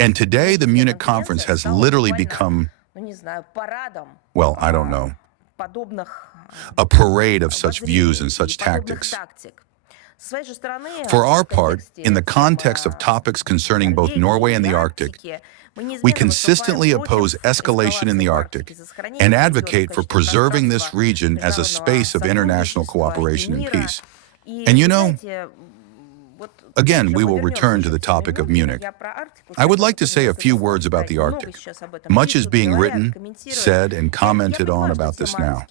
And today, the Munich conference has literally become, well, I don't know, a parade of such views and such tactics. For our part, in the context of topics concerning both Norway and the Arctic, we consistently oppose escalation in the Arctic and advocate for preserving this region as a space of international cooperation and peace. And you know, again, we will return to the topic of Munich. I would like to say a few words about the Arctic. Much is being written, said, and commented on about this now.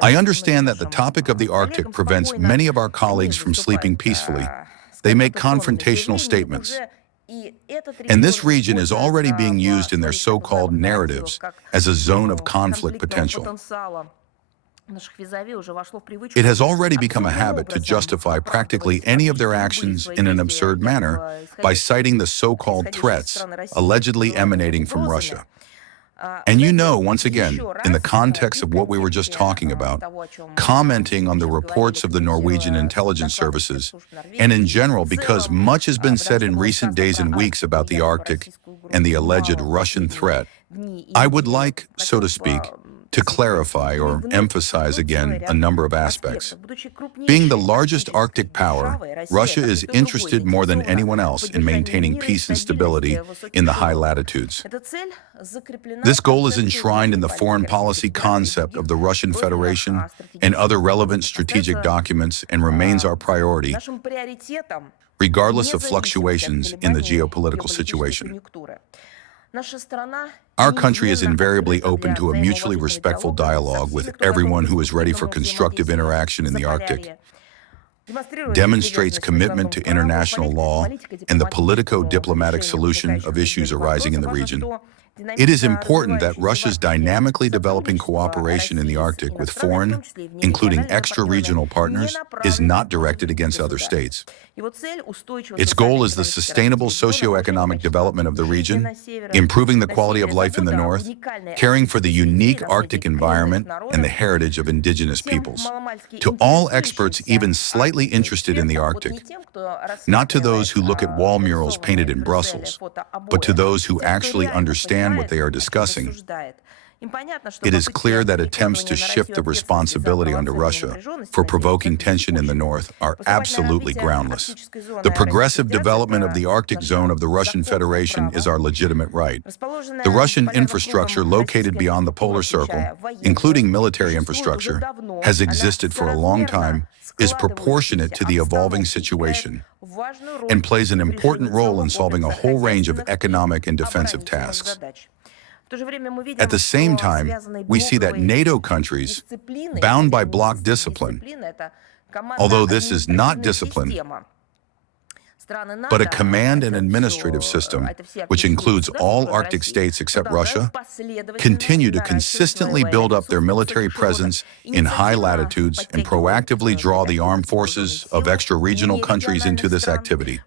I understand that the topic of the Arctic prevents many of our colleagues from sleeping peacefully. They make confrontational statements. And this region is already being used in their so-called narratives as a zone of conflict potential. It has already become a habit to justify practically any of their actions in an absurd manner by citing the so-called threats allegedly emanating from Russia. And you know, once again, in the context of what we were just talking about, commenting on the reports of the Norwegian intelligence services, and in general, because much has been said in recent days and weeks about the Arctic and the alleged Russian threat, I would like, so to speak, to clarify or emphasize again a number of aspects. Being the largest Arctic power, Russia is interested more than anyone else in maintaining peace and stability in the high latitudes. This goal is enshrined in the foreign policy concept of the Russian Federation and other relevant strategic documents and remains our priority, regardless of fluctuations in the geopolitical situation. Our country is invariably open to a mutually respectful dialogue with everyone who is ready for constructive interaction in the Arctic, demonstrates commitment to international law and the politico-diplomatic solution of issues arising in the region. It is important that Russia's dynamically developing cooperation in the Arctic with foreign, including extra-regional partners, is not directed against other states. Its goal is the sustainable socio-economic development of the region, improving the quality of life in the north, caring for the unique Arctic environment and the heritage of indigenous peoples. To all experts even slightly interested in the Arctic, not to those who look at wall murals painted in Brussels, but to those who actually understand what they are discussing, it is clear that attempts to shift the responsibility onto Russia for provoking tension in the north are absolutely groundless. The progressive development of the Arctic zone of the Russian Federation is our legitimate right. The Russian infrastructure located beyond the polar circle, including military infrastructure, has existed for a long time, is proportionate to the evolving situation, and plays an important role in solving a whole range of economic and defensive tasks. At the same time, we see that NATO countries, bound by bloc discipline, although this is not discipline, but a command and administrative system, which includes all Arctic states except Russia, continue to consistently build up their military presence in high latitudes and proactively draw the armed forces of extra-regional countries into this activity.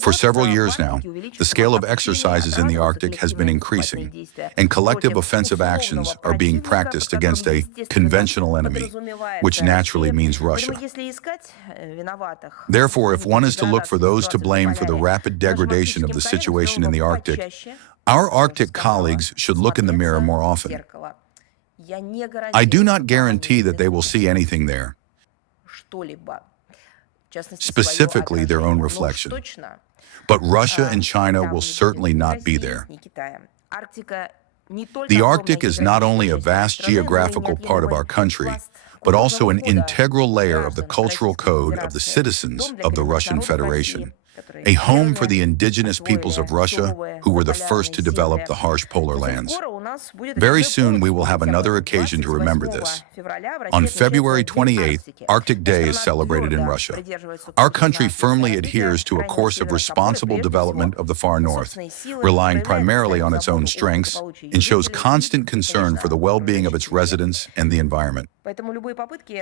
For several years now, the scale of exercises in the Arctic has been increasing, and collective offensive actions are being practiced against a conventional enemy, which naturally means Russia. Therefore, if one is to look for those to blame for the rapid degradation of the situation in the Arctic, our Arctic colleagues should look in the mirror more often. I do not guarantee that they will see anything there, specifically their own reflection. But Russia and China will certainly not be there. The Arctic is not only a vast geographical part of our country, but also an integral layer of the cultural code of the citizens of the Russian Federation, a home for the indigenous peoples of Russia who were the first to develop the harsh polar lands. Very soon we will have another occasion to remember this. On February 28th, Arctic Day is celebrated in Russia. Our country firmly adheres to a course of responsible development of the far north, relying primarily on its own strengths, and shows constant concern for the well-being of its residents and the environment.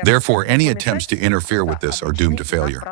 Therefore, any attempts to interfere with this are doomed to failure.